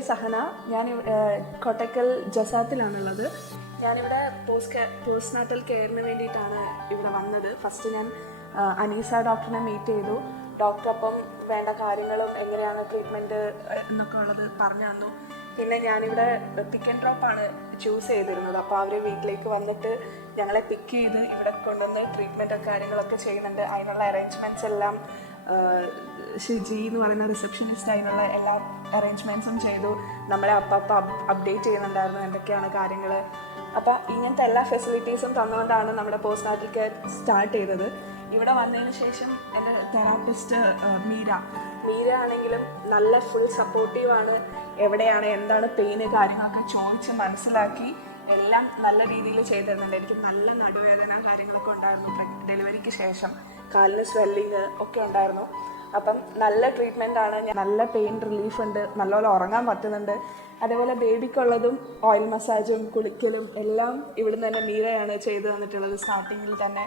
പേര് സഹന. ഞാൻ കോട്ടക്കൽ ജസാത്തിലാണുള്ളത്. ഞാനിവിടെ പോസ്റ്റ്നാറ്റൽ കെയറിന് വേണ്ടിയിട്ടാണ് ഇവിടെ വന്നത്. ഫസ്റ്റ് ഞാൻ അനീസ ഡോക്ടറിനെ മീറ്റ് ചെയ്തു. ഡോക്ടർ അപ്പം വേണ്ട കാര്യങ്ങളും എങ്ങനെയാണ് ട്രീറ്റ്മെൻറ്റ് എന്നൊക്കെ ഉള്ളത് പറഞ്ഞു തന്നു. പിന്നെ ഞാനിവിടെ പിക്ക് ആൻഡ് ഡ്രോപ്പാണ് ചൂസ് ചെയ്തിരുന്നത്. അപ്പോൾ അവർ വീട്ടിലേക്ക് വന്നിട്ട് ഞങ്ങളെ പിക്ക് ചെയ്ത് ഇവിടെ കൊണ്ടുവന്ന് ട്രീറ്റ്മെൻറ്റും കാര്യങ്ങളൊക്കെ ചെയ്യുന്നുണ്ട്. അതിനുള്ള അറേഞ്ച്മെൻറ്റ്സ് എല്ലാം ഷിജി എന്ന് പറയുന്ന റിസപ്ഷനിസ്റ്റ് അതിനുള്ള എല്ലാ അറേഞ്ച്മെൻറ്റ്സും ചെയ്തു. നമ്മളെ അപ്പം അപ്ഡേറ്റ് ചെയ്യുന്നുണ്ടായിരുന്നു എന്തൊക്കെയാണ് കാര്യങ്ങൾ. അപ്പോൾ ഇങ്ങനത്തെ എല്ലാ ഫെസിലിറ്റീസും തന്നുകൊണ്ടാണ് നമ്മുടെ പോസ്റ്റ്നാറ്റൽ കെയർ സ്റ്റാർട്ട് ചെയ്തത്. ഇവിടെ വന്നതിന് ശേഷം എൻ്റെ തെറാപ്പിസ്റ്റ് മീര ആണെങ്കിലും നല്ല ഫുൾ സപ്പോർട്ടീവാണ്. എവിടെയാണ് എന്താണ് പെയിന് കാര്യങ്ങളൊക്കെ ചോദിച്ച് മനസ്സിലാക്കി എല്ലാം നല്ല രീതിയിൽ ചെയ്തു തരുന്നുണ്ട്. എനിക്ക് നല്ല നടുവേദന കാര്യങ്ങളൊക്കെ ഉണ്ടായിരുന്നു ഡെലിവറിക്ക് ശേഷം. കാലിന് സ്വെല്ലിങ് ഒക്കെ ഉണ്ടായിരുന്നു. അപ്പം നല്ല ട്രീറ്റ്മെൻറ്റാണ്. നല്ല പെയിൻ റിലീഫ് ഉണ്ട്. നല്ലപോലെ ഉറങ്ങാൻ പറ്റുന്നുണ്ട്. അതേപോലെ ബേബിക്കുള്ളതും ഓയിൽ മസാജും കുളിക്കലും എല്ലാം ഇവിടുന്ന് തന്നെ മീരയാണ് ചെയ്തു തന്നിട്ടുള്ളത് സ്റ്റാർട്ടിങ്ങിൽ തന്നെ.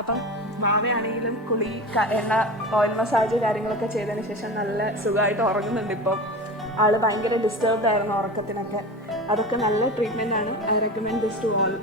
അപ്പം മാവയാണെങ്കിലും കുളി എണ്ണ ഓയിൽ മസാജ് കാര്യങ്ങളൊക്കെ ചെയ്തതിന് ശേഷം നല്ല സുഖമായിട്ട് ഉറങ്ങുന്നുണ്ട്. ഇപ്പം ആൾ ഭയങ്കര ഡിസ്റ്റർബ്ഡ് ആയിരുന്നു ഉറക്കത്തിനൊക്കെ. അതൊക്കെ നല്ല ട്രീറ്റ്മെൻറ്റാണ്. I recommend this to all.